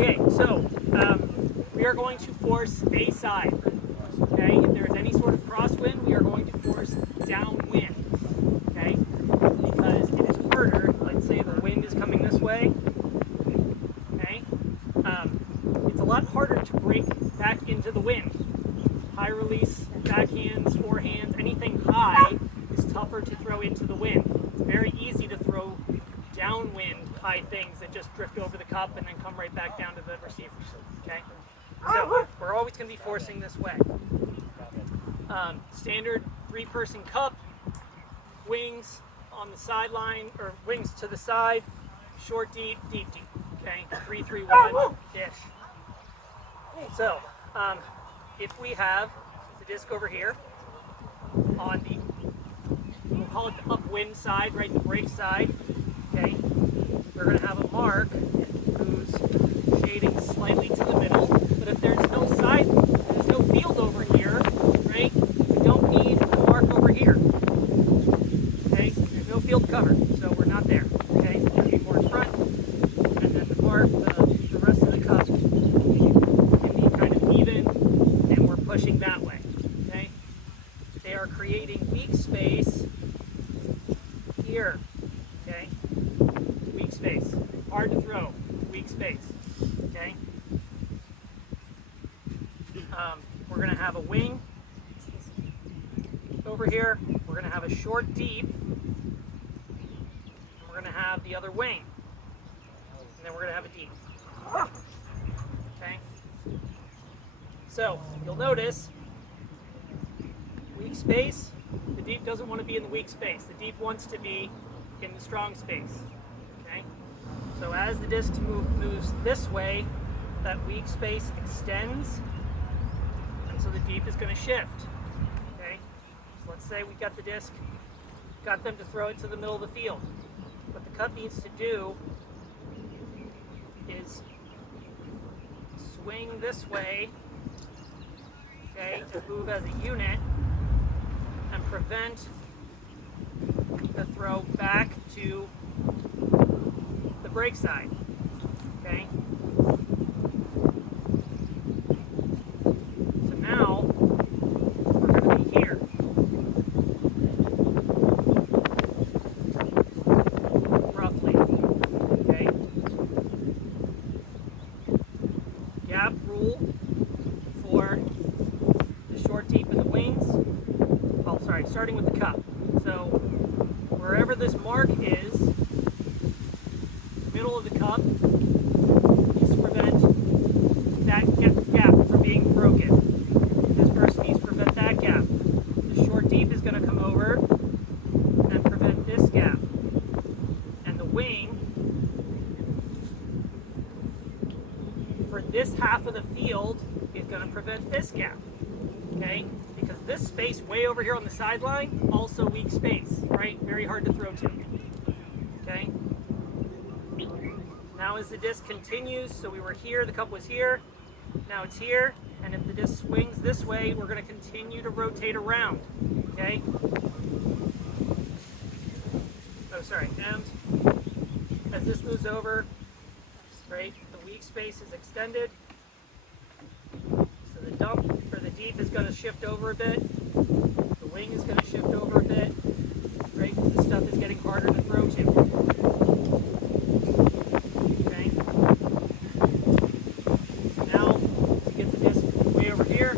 Okay, so we are going to force a side. Okay, if there is any sort of crosswind, we are going to force downwind. Okay, because it is harder. Let's say the wind is coming this way. Okay, it's a lot harder to break back into the wind. High release, backhands, forehands, anything high is tougher to throw into the wind. It's very easy to throw downwind high things that just drift over the cup and then come right back down to the receivers. Okay, so we're always going to be forcing this way. Standard 3-person cup, wings on the sideline or wings to the side, short, deep, deep, deep. Okay, 3-3-1 ish. So if we have the disc over here on the, we'll call it the upwind side, right, the brake side. Okay, we're going to have a mark who's shading slightly to the middle, but if there's no side, there's no field over here, right, we don't need a mark over here. Okay, there's no field cover, so we're not there. Okay, it's going to be more in front, and then the mark, the rest of the cup can be kind of even, and we're pushing that way. Okay, they are creating weak space here. Okay, weak space, hard to throw, weak space. Okay, we're going to have a wing over here. We're going to have a short deep, and we're going to have the other wing, and then we're going to have a deep. Okay, so you'll notice weak space. The deep doesn't want to be in the weak space. The deep wants to be in the strong space. Okay, so as the disc moves this way, that weak space extends, and so the deep is going to shift. Okay, so let's say we got the disc, got them to throw it to the middle of the field. What the cup needs to do is swing this way, okay, to move as a unit and prevent the throw back to the brake side. Okay, so now we're going to be here. Roughly. Okay, gap rule for the short, deep, and the wings. Oh, sorry, starting with the cup. So wherever this mark is, middle of the cup, needs to prevent that gap from being broken. This person needs to prevent that gap. The short deep is going to come over and prevent this gap. And the wing, for this half of the field, is going to prevent this gap. Okay? Because this space way over here on the sideline, also weak space, right? Very hard to throw to. Okay? Now as the disc continues, so we were here, the cup was here, now it's here, and if the disc swings this way, we're going to continue to rotate around. Okay? Oh, sorry, and as this moves over, right, the weak space is extended. So the dump or the deep is going to shift over a bit. The wing is going to shift over a bit, right? Because this stuff is getting harder to throw to. Okay. Now to get the disc way over here.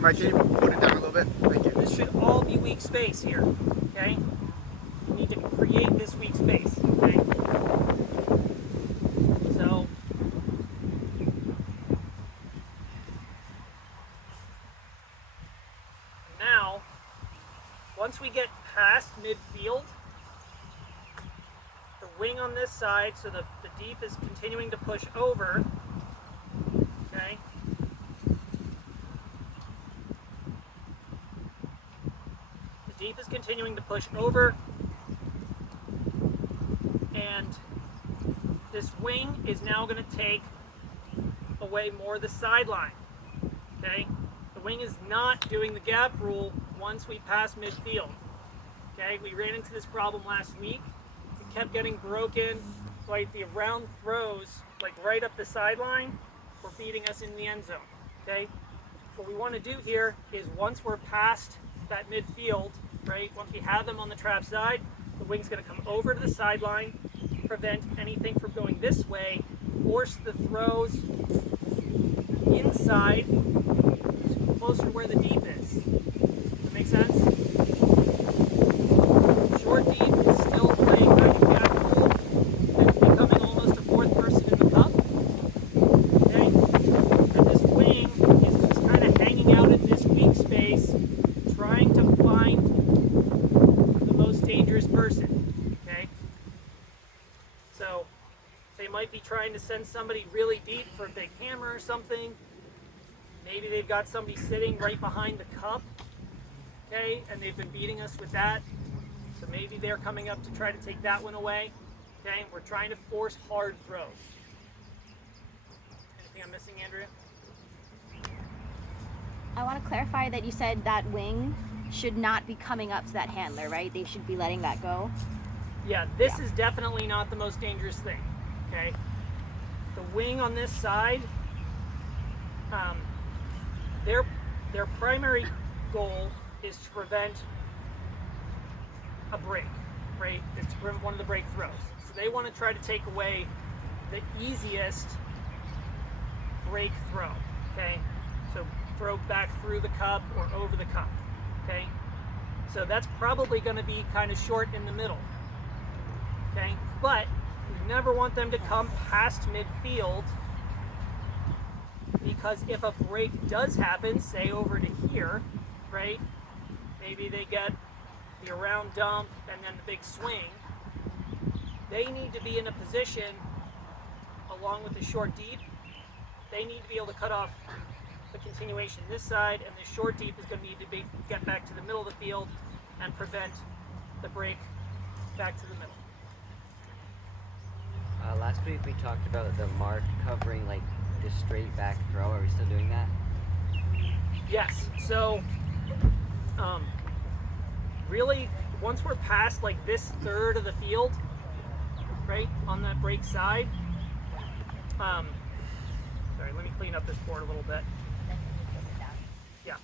Mike, can you put it down a little bit? Thank you. This should all be weak space here, okay? You need to create this weak space, okay? So, now, once we get past midfield, the wing on this side, so the deep is continuing to push over, okay? deep is continuing to push over, and this wing is now going to take away more of the sideline. Okay, the wing is not doing the gap rule once we pass midfield. Okay, we ran into this problem last week. It kept getting broken. Like the around throws, like right up the sideline, were beating us in the end zone. Okay, what we want to do here is once we're past that midfield, right? Once we have them on the trap side, the wing's going to come over to the sideline, prevent anything from going this way, force the throws inside, closer to where the deep is. Does that make sense? Short deep is still playing right gap rule. It's becoming almost a fourth person in the cup. Okay? And this wing is just kind of hanging out in this weak space, trying to find the most dangerous person. Okay? So they might be trying to send somebody really deep for a big hammer or something. Maybe they've got somebody sitting right behind the cup, okay, and they've been beating us with that. So maybe they're coming up to try to take that one away. Okay, we're trying to force hard throws. Anything I'm missing, Andrea? I want to clarify that you said that wing should not be coming up to that handler, right? They should be letting that go. Yeah, this is definitely not the most dangerous thing. Okay, the wing on this side, their primary goal is to prevent a break, right? It's to prevent one of the break throws. So they want to try to take away the easiest break throw. Okay, so throw back through the cup or over the cup. Okay, so that's probably going to be kind of short in the middle. Okay, but we never want them to come past midfield, because if a break does happen, say over to here, right, maybe they get the around dump and then the big swing, they need to be in a position, along with the short deep, they need to be able to cut off the continuation this side, and the short deep is going to need to get back to the middle of the field and prevent the break back to the middle. Last week we talked about the mark covering like the straight back throw. Are we still doing that? Yes. So, really, once we're past like this third of the field, right, on that break side, sorry, let me clean up this board a little bit. Yeah.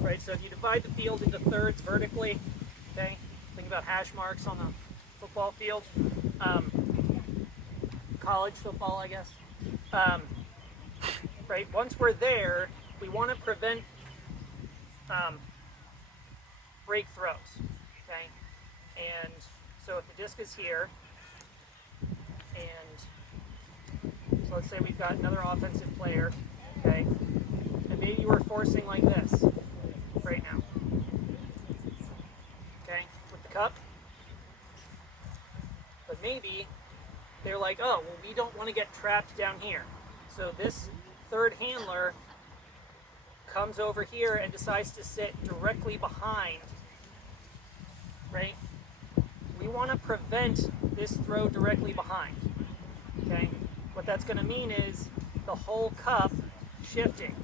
Right, so if you divide the field into thirds vertically, okay, think about hash marks on the football field, college football, I guess. Right, once we're there, we want to prevent break throws, okay? And so if the disc is here, and so let's say we've got another offensive player, okay, and maybe we're forcing like this right now, okay, with the cup, but maybe they're like, oh, well, we don't want to get trapped down here, so this third handler comes over here and decides to sit directly behind, right? We want to prevent this throw directly behind, okay? What that's going to mean is the whole cup shifting.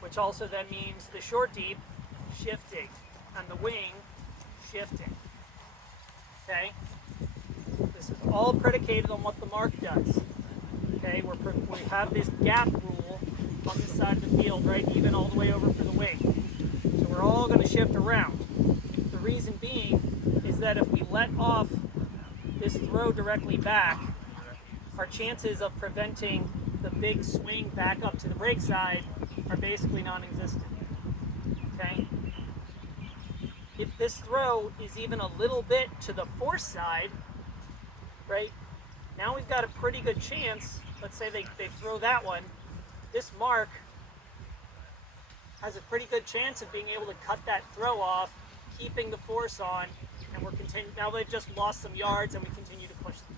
Which also then means the short deep shifting and the wing shifting. Okay? This is all predicated on what the mark does. Okay? We have this gap rule on this side of the field, right? Even all the way over for the wing. So we're all going to shift around. The reason being is that if we let off this throw directly back, our chances of preventing the big swing back up to the break side are basically non-existent. Okay? If this throw is even a little bit to the force side, right, now we've got a pretty good chance let's say they throw that one, this mark has a pretty good chance of being able to cut that throw off, keeping the force on, and we're continuing. Now they've just lost some yards, and we continue to push them.